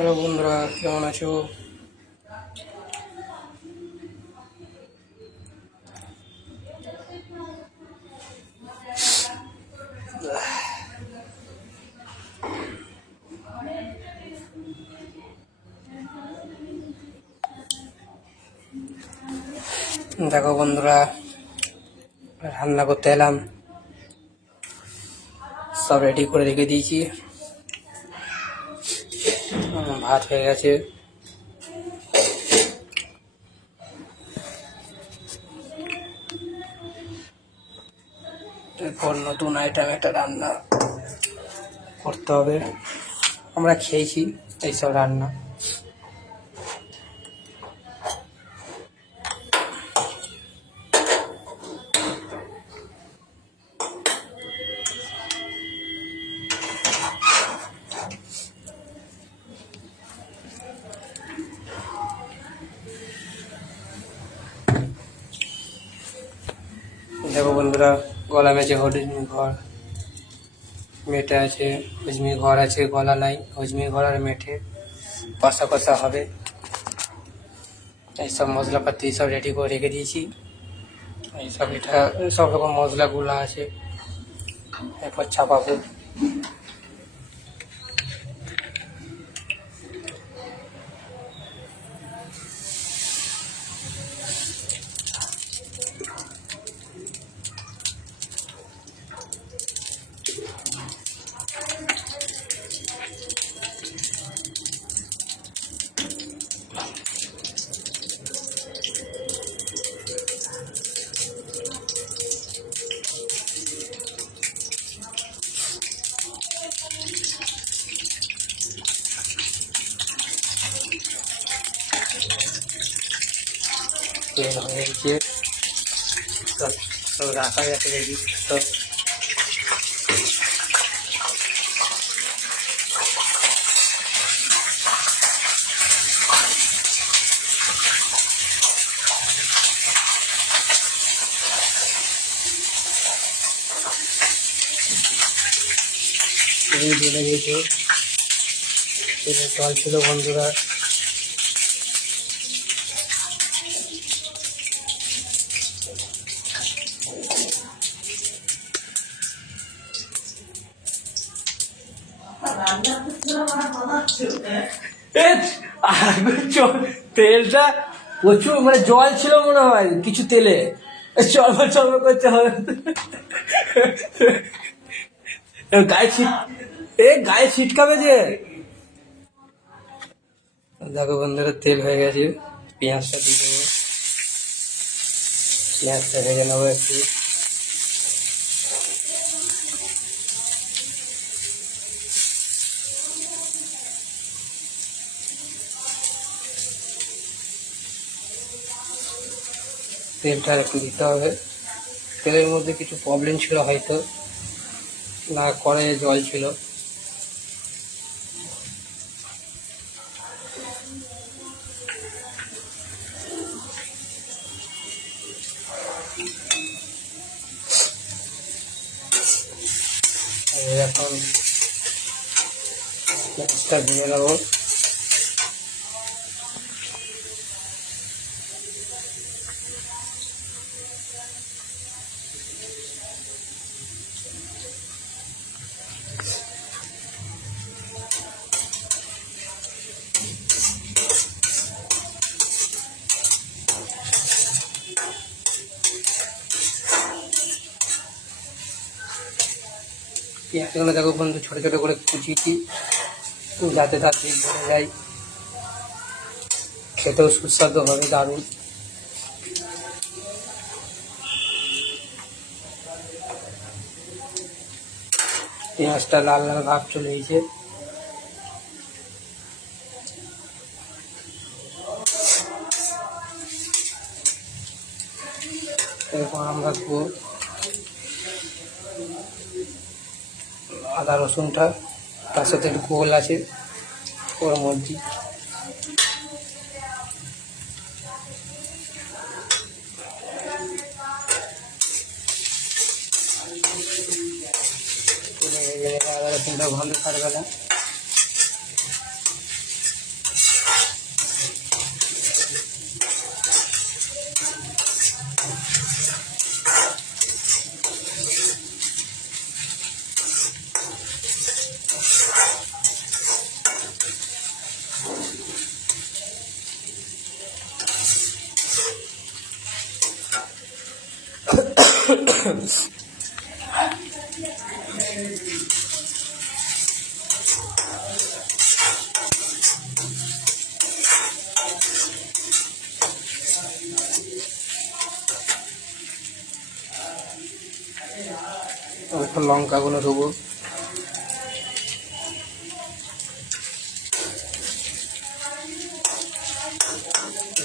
Hello বন্ধুরা, কেমন আছো? দেখো বন্ধুরা, রান্না করতে এলাম। সব রেডি করে রেখে দিয়েছি। ভাত হয়ে গেছে। এরপর নতুন আইটেম একটা রান্না করতে হবে। আমরা খেয়েছি এইসব রান্না। দেখো বন্ধুরা, গলা মেঝে হজমি ঘর, মেটে আছে, হজমি ঘর আছে, গলা নাই। হজমি ঘর আর মেঠে কষা কষা হবে। এইসব মশলাপাতি সব রেডি করে রেখে দিয়েছি। এইসব এটা সব রকম মশলাগুলো আছে। এরপর চাপাবো। তেল হয়ে গেছে, সব রাখা গেছে রেডি। তো তেল ঢেলে গেছে। তেলের জল ছিল বন্ধুরা। তেলটা প্রচুর, মানে জল ছিল মনে হয় কিছু তেলে। চলবা চলবা করতে হবে। গায়ে ছিট, গায়ে ছিটকাবে যে। দেখো বন্ধুরা, তেল হয়ে গেছে। পেঁয়াজটা দিয়ে দেবো। পেঁয়াজটা ভেজে নেবো একটু। তেলটা একটু দিতে হবে। তেলের মধ্যে কিছু প্রবলেম ছিল হয়তো, না কড়াইয়ে জল ছিল। এখন পেঁয়াজটা ভেজে নেবো। পেঁয়াজগুলো দেখো বন্ধু, ছোটো ছোটো করে কুচিয়েছি যাতে তার দিক ভরে যায়। খেতেও সুস্বাদু হবে, দারুণ। পেঁয়াজটা লাল লাল ভাব চলে এসেছে। এরপর আমরা দেবো আদা রসুনটা, তার সাথে একটু গোল আছে ওর মধ্যে। আদা রসুনটা ভালো ছাড়বে না। এখন লঙ্কাগুলো দেবো।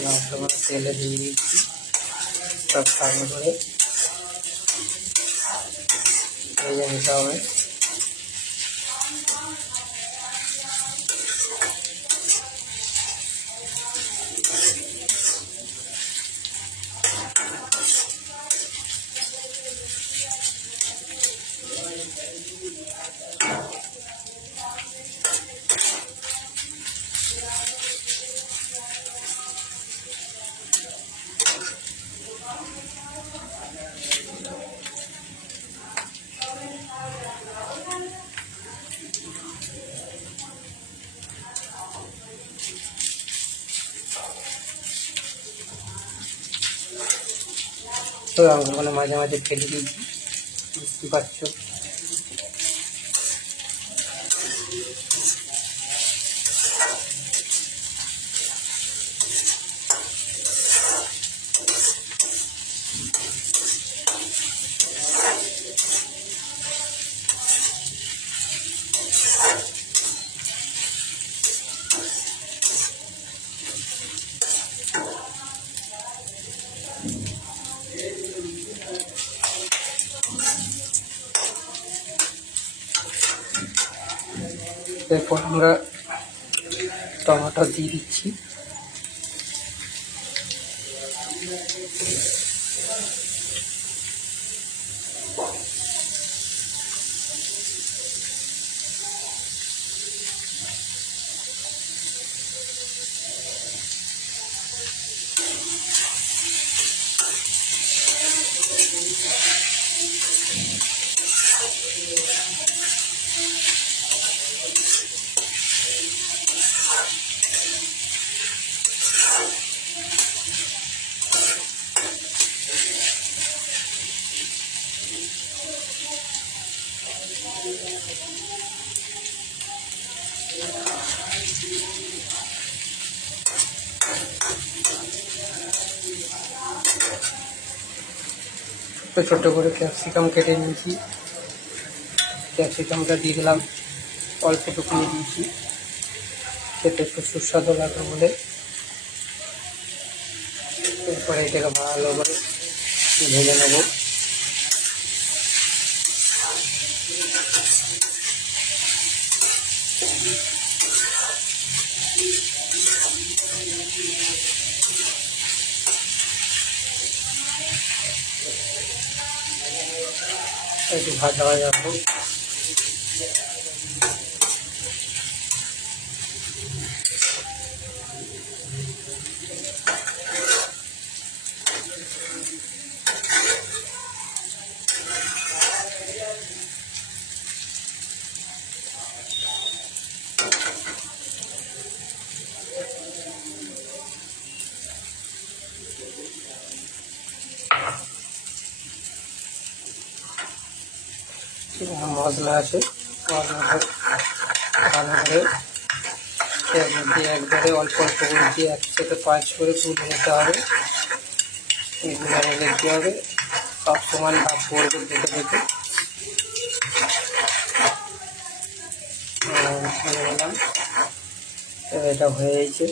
লঙ্কাগুলো তেলে দিয়ে দিচ্ছি, সব ভালো করে ভেজে নিতে হবে। তো লঙ্কাগুলো মাঝে মাঝে ফেলে দিয়েছি, বুঝতে পারছো। এরপর আমরা টমেটো দিয়ে দিচ্ছি। ছোট করে ক্যাপসিকাম কেটে নিয়েছি, ক্যাপসিকামটা দিয়ে দিলাম, অল্পটুকু দিয়েছি, খেতে একটু সুস্বাদু লাগবে বলে। এরপরে এটাকে ভালো করে ভেজে নেব। একটু ভাজা ভাজা হোক। মশলা আছে, মশলাটা ভালো করে এর মধ্যে একবারে অল্প অল্প করে দিয়ে 1 থেকে 5 করে তুলে নিতে হবে। এগুলো দেখতে হবে সব সমান ভাগ করবে দেখে দেখে। এটা হয়ে গেছে।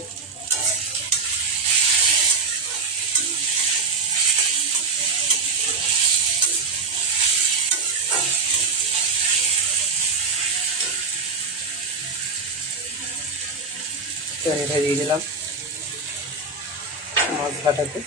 তেলটা দিয়ে দিলাম মশলাটাতে।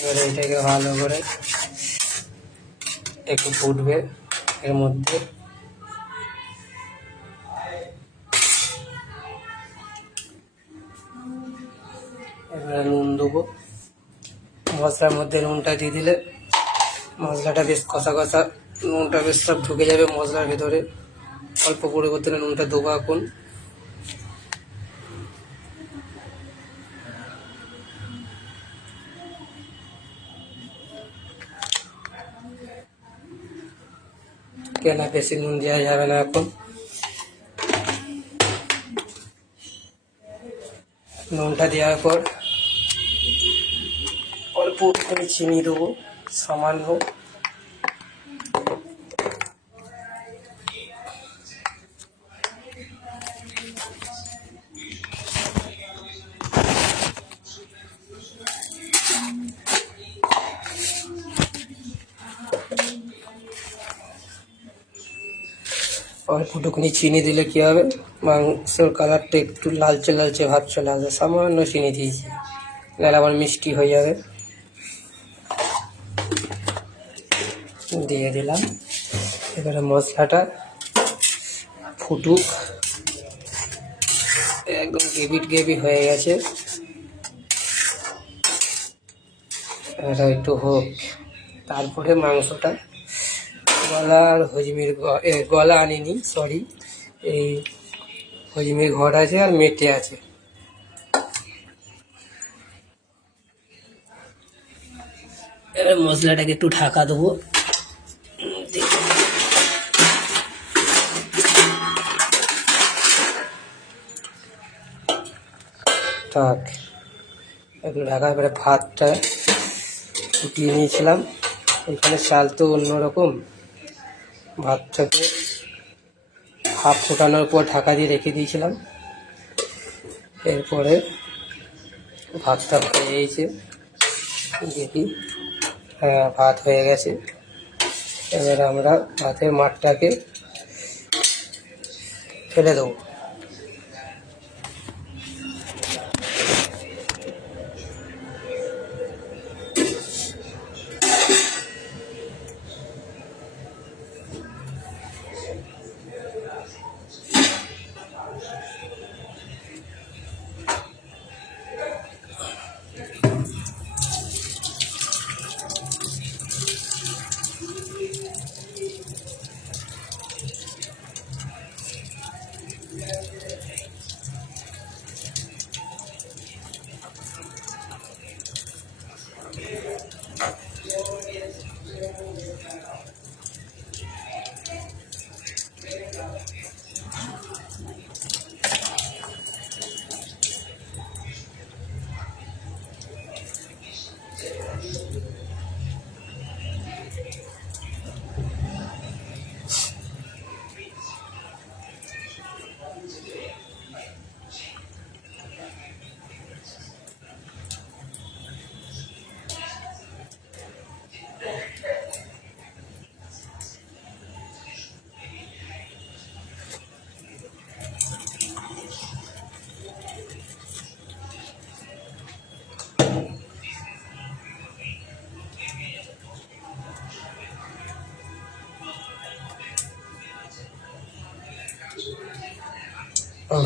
এবারে এটাকে ভালো করে একটু ফুটবে, এর মধ্যে নুন দেবো। মশলার মধ্যে নুনটা দিয়ে দিলে মশলাটা বেশ কষা কষা, নুনটা বেশ সব ঢুকে যাবে মশলার ভেতরে। অল্প পরিবর্তনে নুনটা দেবো এখন। কেন বেশি নুন দেওয়া যাবে না এখন। নুনটা দেওয়ার পর অল্প করে চিনি দেবো সামান্য। অল্পটুকুনি চিনি দিলে কী হবে, মাংসের কালারটা একটু লালচে লালচে ভাব চলে আসবে। সামান্য চিনি দিয়েছি, নাহলে আবার মিষ্টি হয়ে যাবে। দিয়ে দিলাম। এবারে মশলাটা ফুটুক, একদম গ্রেভি হয়ে গেছে। এটা একটু হোক, তারপরে মাংসটা গলা আর হজমির গলা আনিনি, সরি, এই হজমির ঘর আছে আর মেটে আছে। এবার মশলাটাকে একটু ঢাকা দেবো। থাক, একটু ঢাকা। এবারে ভাতটা ফুটিয়ে নিয়েছিলাম, এখানে চাল তো অন্যরকম। ভাতটাকে হাফ ফোটানোর পর ঢাকা দিয়ে রেখে দিয়েছিলাম। এরপরে ভাতটা হয়ে গেছে, দেখি, হ্যাঁ ভাত হয়ে গেছে। এবার আমরা ভাতের মাঠটাকে ফেলে দেবো।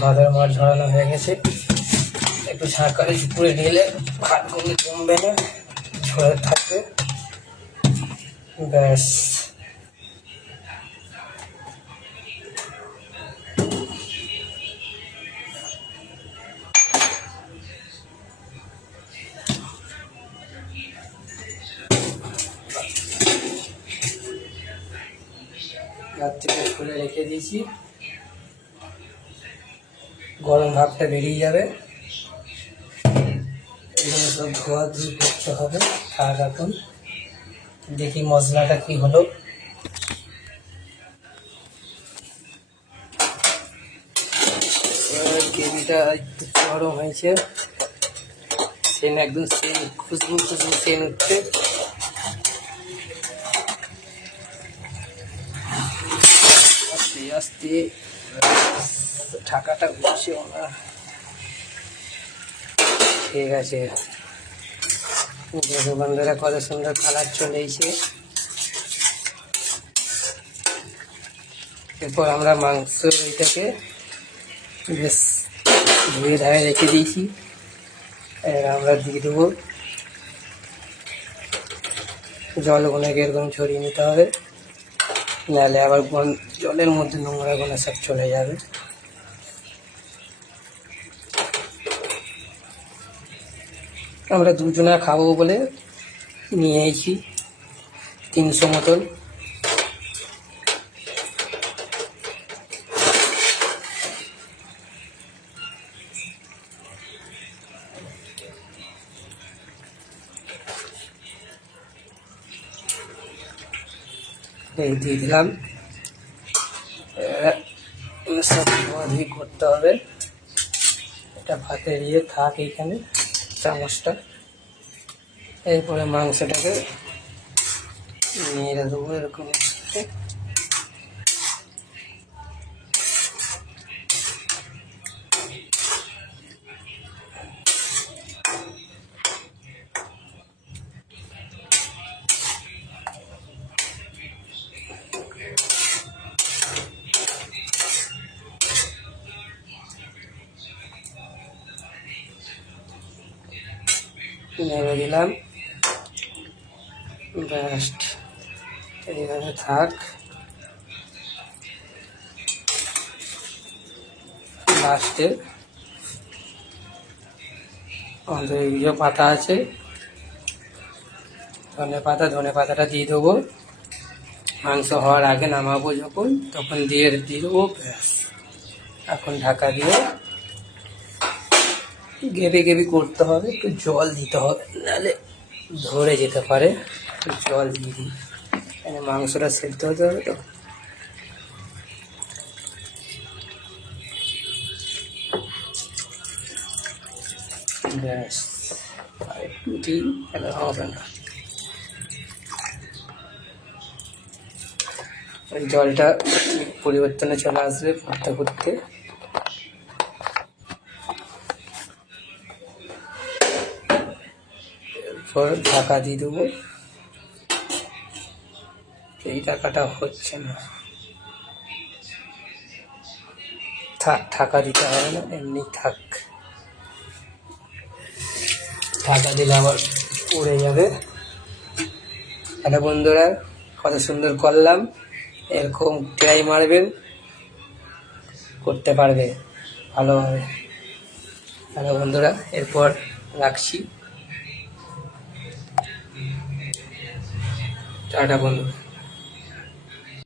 ভাতের মাঠ ঝরানো হয়ে গেছে। একটু সাঁকারে উপরে নিলে ভাতগুলো জমবে না, ঝরে থাকবে। ব্যাস, ভাত থেকে খুলে রেখে দিয়েছি। গরম ভাতটা বেরিয়ে যাবে, এগুলো সব ধোয়া ধুয়ে করতে হবে। আর এখন দেখি মশলাটা কি হলো। গ্রেভিটা একটু গরম হয়েছে, সেন একদম সেন খুশবু সেন উঠছে। আস্তে আস্তে ঢাকাটা ঘুরছে না, ঠিক আছে। বন্ধুরা কত সুন্দর কালার চলে এসেছে। এরপর আমরা মাংস ওইটাকে বেশ ধুয়ে ধারে রেখে দিয়েছি। এর আমরা দিয়ে দেবো জলগুলো এরকম ছড়িয়ে নিতে হবে, নাহলে আবার জলের মধ্যে নোংরাগুলো সব চলে যাবে। আমরা দুজনা খাবো বলে নিয়েছি 300 মতন। এই দিয়ে দিলাম। সব ধোয়াধুয়ি করতে হবে। এটা ভাতের থাক এইখানে চামচটা। এরপরে মাংসটাকে নেড়ে দেবো এরকম। নেড়ে দিলাম, জাস্ট এইভাবে থাক। লাস্টে আমাদের যে পাতা আছে ধনে পাতাটা দিয়ে দেবো। মাংস হওয়ার আগে নামাবো যখন, তখন দিয়ে দেবো। ব্যাস, এখন ঢাকা দিয়ে গেবি করতে হবে, একটু জল দিতে হবে, নাহলে ধরে যেতে পারে। জল দিয়ে দিই, মাংসটা সেদ্ধ হতে হবে তো। ব্যাস, আর একটু দিই, তাহলে হবে না। ওই জলটা পরিবর্তনে চলে আসবে ফুটতে ফুটতে। এরপর ঢাকা দিয়ে দেবো। এই ঢাকাটা হচ্ছে না, থাক, ঢাকা দিতে হবে না, এমনি থাক। ঢাকা দিলে আবার উড়ে যাবে। হ্যালো বন্ধুরা, কত সুন্দর করলাম। এরকম ট্রাই মারবেন, করতে পারবে ভালোভাবে। হ্যালো বন্ধুরা, এরপর রাখছি। টাটা বন্ধুরা।